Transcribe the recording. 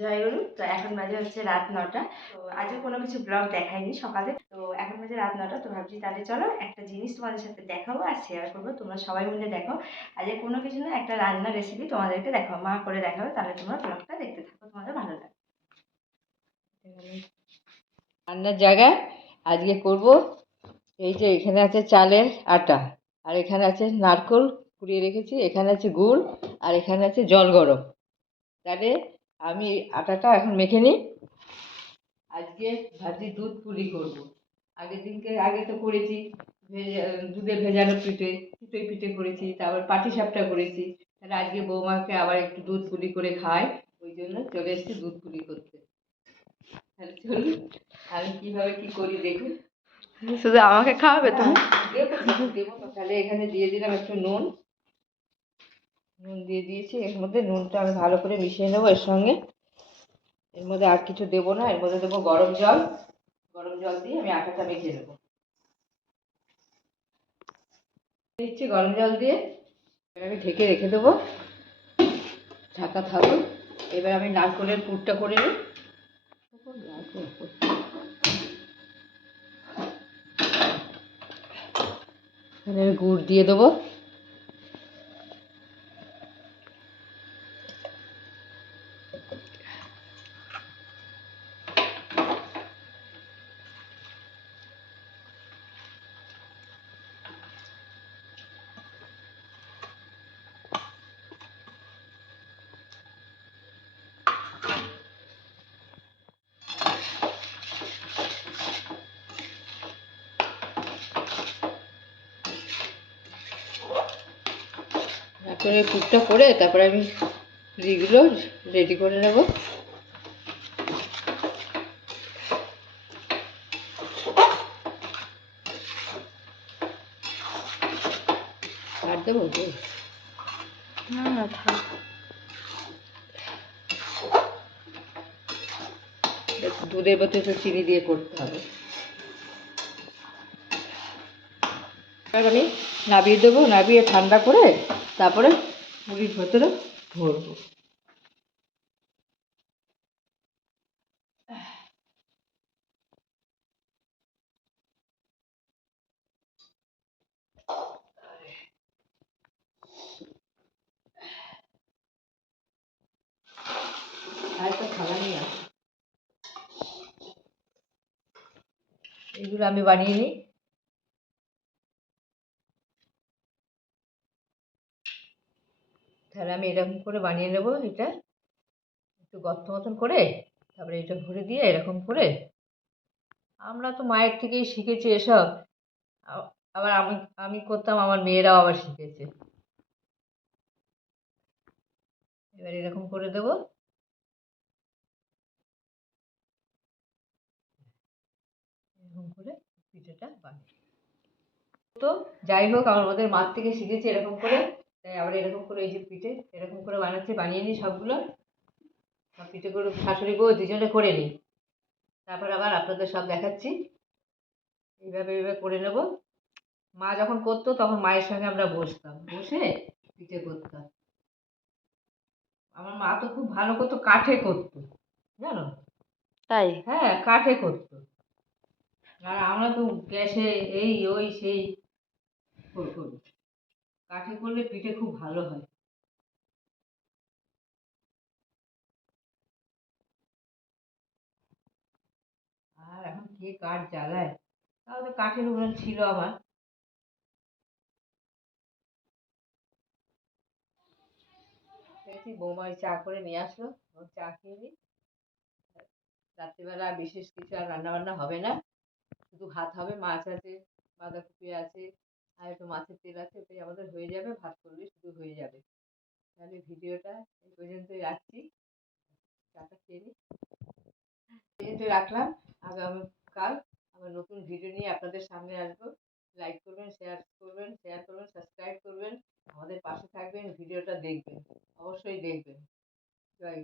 জয় গুরু তো এখন বাজে হচ্ছে রাত নটা। তো আজকে কোনো কিছু ব্লগ দেখাইনি সকালে। তো এখন বাজে রাত নটা, তো ভাবছি তাহলে চলো একটা জিনিস তোমাদের সাথে দেখাবো আর শেয়ার করব। তোমরা সবাই মিলে দেখো। আজকে কোনো কিছু না, একটা রান্নার রেসিপি তোমাদেরকে দেখাবো মা করে দেখাবে। তাহলে তোমরা ব্লগটা দেখতে থাকো, তোমাদের ভালো লাগবে। রান্নার জায়গায় আজকে করব এই যে এখানে আছে চালের আটা, আর এখানে আছে নারকোল কুড়িয়ে রেখেছি, এখানে আছে গুড়, আর এখানে আছে জল গরম। তাহলে আমি আটাটা এখন মেখে নিই। আজকে ভাবছি দুধ পুলি করব। আগের দিনকে আগে তো করেছি ভেজা দুধে ভেজানো পিঠে চিতই পিঠে করেছি তারপর পাটি সাপটা করেছি। তাহলে আজকে বৌমাকে আবার একটু দুধ পুলি করে খাই ওই জন্য চলে এসেছি দুধ পুলি করতে। তাহলে চলুন আমি কীভাবে কি করি দেখুন। শুধু আমাকে খাওয়াবে তুমি? দেবো দেবো। তাহলে এখানে দিয়ে দিলাম একটু নুন। নুন দিয়ে দিয়েছি। এর মধ্যে নুনটা আমি ভালো করে মিশিয়ে নেব এর সঙ্গে। এর মধ্যে আর কিছু দেবো না। এর মধ্যে দেবো গরম জল। গরম জল দিয়ে আমি আটাটা মেখে নেব। দিচ্ছি গরম জল দিয়ে। এবার আমি ঢেকে রেখে দেবো। ঢাকা থাকুক এবার আমি নারকলের পুরটা করে নিই। গুড় দিয়ে দেবো। নারকেলের পুরটা করে তারপরে আমি পুরিগুলো রেডি করে নেব। আর দেবো না না থাক। দুধের মধ্যে তো চিনি দিয়ে করতে হবে। আমি নাবিয়ে দেবো নাবিয়ে ঠান্ডা করে তারপরে পুরীর ভেতরে ভরবো। এগুলো আমি বানিয়ে নিই। তাহলে আমি এরকম করে বানিয়ে নেব এটা। একটু গর্ত মতন করে, তারপরে এটা ভরে দিয়ে এরকম করে। আমরা তো মায়ের থেকেই শিখেছি এসব। আবার আমি আমি করতাম, আমার মেয়েরাও আবার শিখেছে। এবার এরকম করে দেবো। এরকম করে পিঠেটা বানিয়ে তো যাই হোক, আমার ওদের মার থেকে শিখেছি এরকম করে। তাই আবার এরকম করে এই যে পিঠে এরকম করে বানাচ্ছি বানিয়ে নিই সবগুলো। সব পিঠে করে শাশুড়ি বউ দুজনে করে নিই। তারপর আবার আপনাদের সব দেখাচ্ছি। এইভাবে এইভাবে করে নেব। মা যখন করতো তখন মায়ের সঙ্গে আমরা বসতাম। বসে পিঠে করতাম। আমার মা তো খুব ভালো করতো কাঠে করতো। জানো? তাই? হ্যাঁ কাঠে করতো। আর আমরা তো গ্যাসে এই ওই সেই কর- কাঠে করলে পিঠে খুব ভালো হয়। আর এখন কে কাঠ জ্বালায়? তাও কাঠের উনুন ছিল আমার। বৌমাই চা করে নিয়ে আসলো। চা খেয়ে নিই রাত্রিবেলা বিশেষ কিছু আর রান্না বান্না হবে না। শুধু ভাত হবে, মাছ আছে, বাঁধাকপি আছে আর একটু মাছের তেল আছে, ওটাই আমাদের হয়ে যাবে, ভাত করলে শুধু হয়ে যাবে। তাহলে ভিডিওটা এই পর্যন্তই রাখছি। চাটা খেয়ে নিই পর্যন্ত রাখলাম। আগামীকাল আবার নতুন ভিডিও নিয়ে আপনাদের সামনে আসব। লাইক করবেন, শেয়ার করবেন শেয়ার করবেন, সাবস্ক্রাইব করবেন। আমাদের পাশে থাকবেন, ভিডিওটা দেখবেন। অবশ্যই দেখবেন। জয়